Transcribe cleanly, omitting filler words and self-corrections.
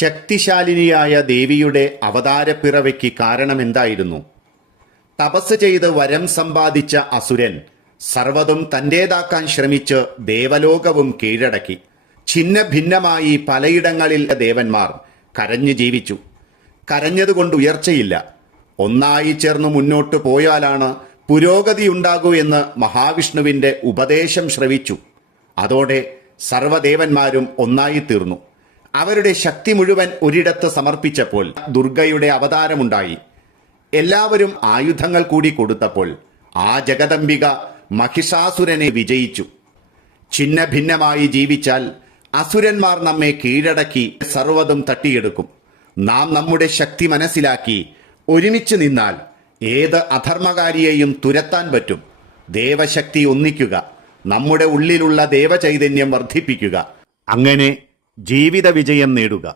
ശക്തിശാലിനിയായ ദേവിയുടെ അവതാരപ്പിറവിക്ക് കാരണമെന്തായിരുന്നു? തപസ് ചെയ്ത് വരം സമ്പാദിച്ച അസുരൻ സർവ്വതും തന്റേതാക്കാൻ ശ്രമിച്ച് ദേവലോകവും കീഴടക്കി. ഛിന്ന ഭിന്നമായി പലയിടങ്ങളിൽ ദേവന്മാർ കരഞ്ഞു ജീവിച്ചു. കരഞ്ഞതുകൊണ്ട് ഉയർച്ചയില്ല. ഒന്നായി ചേർന്ന് മുന്നോട്ട് പോയാലാണ് പുരോഗതിയുണ്ടാകൂ എന്ന് മഹാവിഷ്ണുവിന്റെ ഉപദേശം ശ്രവിച്ചു. അതോടെ സർവ്വദേവന്മാരും ഒന്നായി തീർന്നു. അവരുടെ ശക്തി മുഴുവൻ ഒരിടത്ത് സമർപ്പിച്ചപ്പോൾ ദുർഗയുടെ അവതാരമുണ്ടായി. എല്ലാവരും ആയുധങ്ങൾ കൂടി കൊടുത്തപ്പോൾ ആ ജഗദംബിക മഹിഷാസുരനെ വിജയിച്ചു. ഛിന്ന ഭിന്നമായി ജീവിച്ചാൽ അസുരന്മാർ നമ്മെ കീഴടക്കി സർവ്വതും തട്ടിയെടുക്കും. നാം നമ്മുടെ ശക്തി മനസ്സിലാക്കി ഒരുമിച്ച് നിന്നാൽ ഏത് അധർമ്മകാരിയെയും തുരത്താൻ പറ്റും. ദേവശക്തി ഒന്നിക്കുക, നമ്മുടെ ഉള്ളിലുള്ള ദേവചൈതന്യം വർദ്ധിപ്പിക്കുക, അങ്ങനെ ജീവിത വിജയം നേടുക.